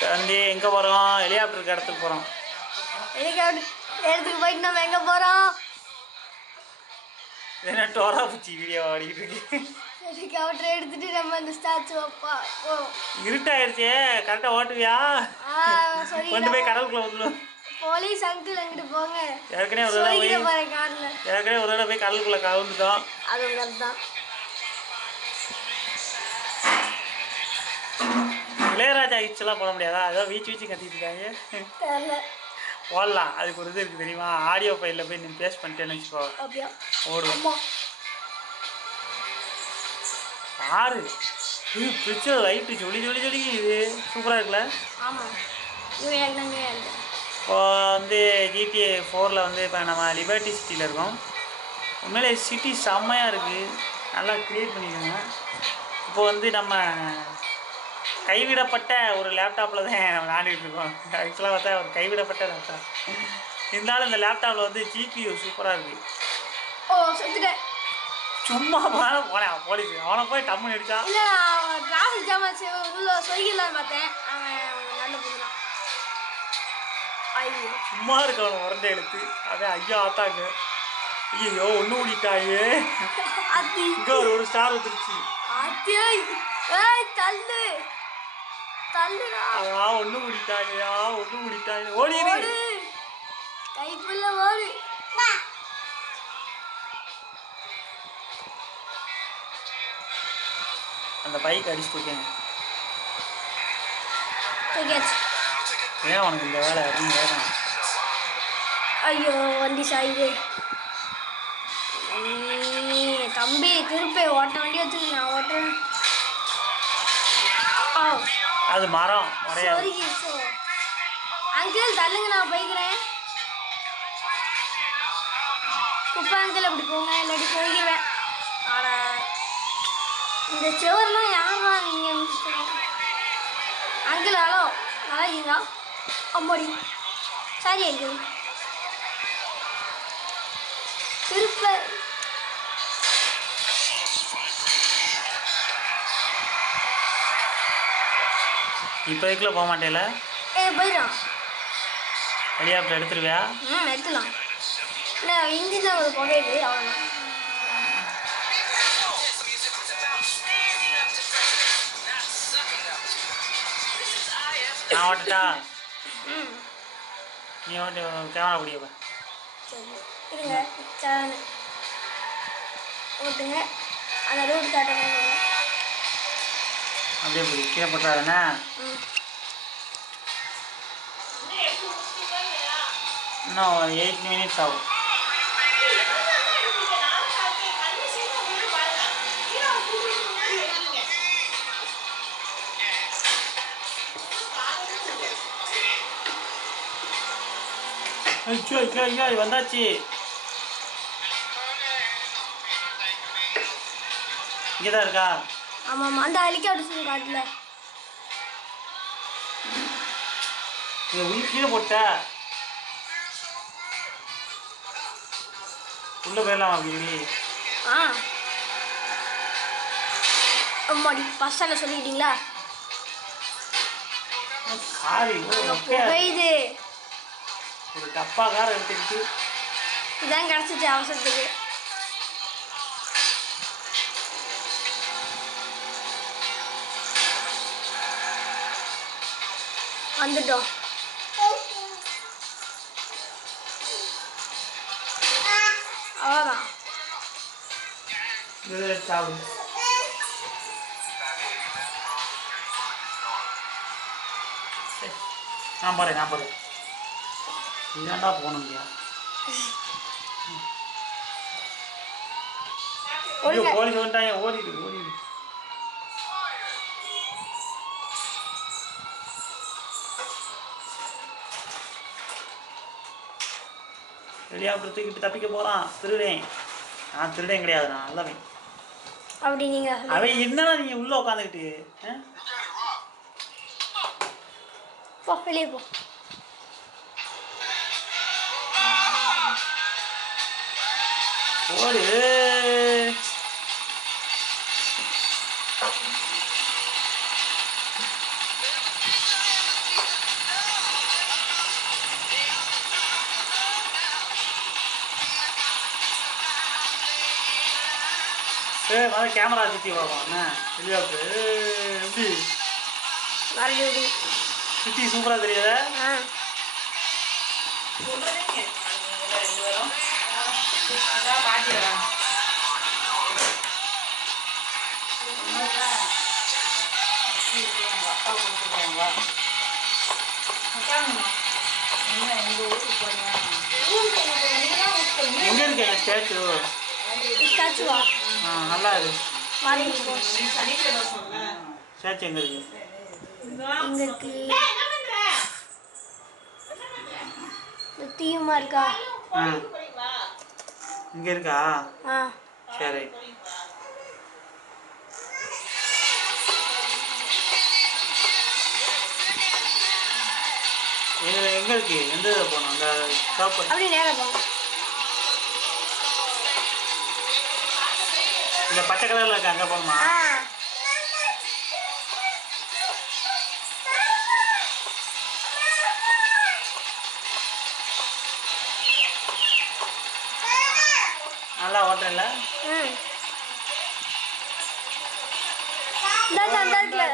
வந்து எங்கே போகிறோம்? ஹெலிகாப்டருக்கு இடத்துக்கு போகிறோம். ஹெலிகாப்டர் இடத்துக்கு போயிட்டு நம்ம எங்கே போகிறோம்? என்ன டோரா பூச்சி வீடியோ ஆடிக்கிட்டு இருக்கு. ஹெலிகாப்டர் எடுத்துட்டு நம்ம இந்த ஸ்டாச்சு போகிறோம். இருட்டாயிருச்சே, கரெக்டாக ஓட்டுவியா? கொண்டு போய் கடலுக்குள்ள வந்துடும். போலீஸ் அங்கிள் எங்கிட்ட போங்க. ஏற்கனவே ஒரு தடவை போய் கடலுக்குள்ள கவுந்துட்டோம். அது தான் இளையராஜா ஹிட்ஸ்லாம் போட முடியாதா? ஏதோ வீச்சு கத்திட்டு இருக்காங்க. போடலாம், அதுக்கு ஒரு இது இருக்குது தெரியுமா? ஆடியோ ஃபைலில் போய் நீ பேஸ்ட் பண்ணிட்டேன்னு வச்சுக்கோ, ஓடுவோம். ஆறு பிக்சர் லைட்டு ஜொலி இது சூப்பராக இருக்குல்ல? இப்போ வந்து GTA 4 வந்து இப்போ நம்ம லிபர்ட்டி சிட்டியில் இருக்கோம். உண்மையிலே சிட்டி செம்மையாக இருக்குது, நல்லா க்ரியேட் பண்ணிக்கோங்க. இப்போ வந்து நம்ம கைவிடப்பட்ட ஒரு லேப்டாப்பில் தான் நம்ம விளாண்டுட்டு இருக்கோம். ஆக்சுவலாக பார்த்தா ஒரு கைவிடப்பட்ட லேப்டாப் இருந்தாலும் இந்த லேப்டாப்பில் வந்து GPU சூப்பராக இருக்குது. சும்மா போனேன் போலீஸ் அவனை போய் டம்முன்னு அடிச்சா. சும்மா இருக்கு அவனை உரண்டை எடுத்து அவன் ஐயா ஆத்தாங்க. ஐயோ ஒன்று ஓடிட்டாயே. இங்கே ஒரு ஸ்டார் வந்துருச்சு. ஒண்ணு முடிட்டாங்க ஓடிடு. கைப்புள்ள ஓடு. அந்த பைக் அடிச்சு தூக்கேன். ஏன் உனக்கு இந்த வேலை அப்படின்னு வேணும்? ஐயோ வண்டி சாயுது. தம்பி திருப்பி ஓட்ட வண்டி வச்சுக்க, நான் ஓட்டுறேன். அது மரம் அங்கிள் தள்ளுங்க, நான் போய்க்கிறேன். குப்பை அங்கிள் அப்படி போங்க, இல்லாட்டி போய்க்கிறேன். இந்த சுவர்லாம் யாரா நீங்க? அங்கிள் ஹலோ, நல்லா இருக்கீங்களா? அம்மாடி சரி அங்கிள். திருப்ப இப்போதைக்குள்ள போக மாட்டேல? போயிடலாம். ஹெலிகாப்டர் எடுத்துருவியா? எடுத்துலாம். இல்லை இன்ஜின் ஒரு புகையுது அவ்வளோ. நான் ஓட்டட்டா? நீ ஓட்டு, கேமரா பிடிக்கப்பா. இருங்க ஓட்டுங்க, அந்த ரூட் காட்டுங்க. அப்படியே பிடி, கீழே போட்டாதானே? இன்னும் 8 minutes ஆகும். ஐயோ வந்தாச்சு. இங்கே தான் இருக்கா? ஆமாம், அந்த ஹெலிகாப்டர் காட்டல. இதை உயிர் கீழே போட்ட உள்ள போயிடலாம் அப்படி. அம்மாடி பசங்க சொல்லிட்டீங்களா? இது ஒரு டப்பா கார் எடுத்துக்கிட்டு இதான் கிடச்சிச்சு அவசரத்துக்கு. வந்துட்டோம். அவ்வளோதான். நான் பாரு இதாண்டா போகணும் இல்லையா? போலீஸ் வந்துட்டாங்க, ஓடிடு. ஹெலிகாப்டர் தூக்கிட்டு தப்பிக்க போகிறான். திருடேன். நான் திருடேன் கிடையாது, நான் நல்லவன். அப்படி நீங்க அவன் என்னன்னா நீங்க உள்ள உட்காந்துக்கிட்டு போ, வெளியே போ. ஓடு. முதல்ல கேமரா சுற்றி பார்ப்போம் என்ன ஹெலிகாப்டர் எப்படி மறுபடி சுற்றி சூப்பராக தெரியுதா மாட்டிடுறேன் எங்கே இருக்கு அந்த ஸ்டாச்சுவா நல்லா இருக்கு ஸ்டாச்சு எங்கே இருக்கு தீயுமா இருக்கா இங்கே இருக்கா சரி எங்கே இருக்கு எந்த இதில் போகணும் அந்த ஷாப் அப்படி நேரம் போகும் இந்த பச்சை கலரில் இருக்கு அங்கே போகணுமா நல்லா ஓட்டுறல இந்த இருக்குல்ல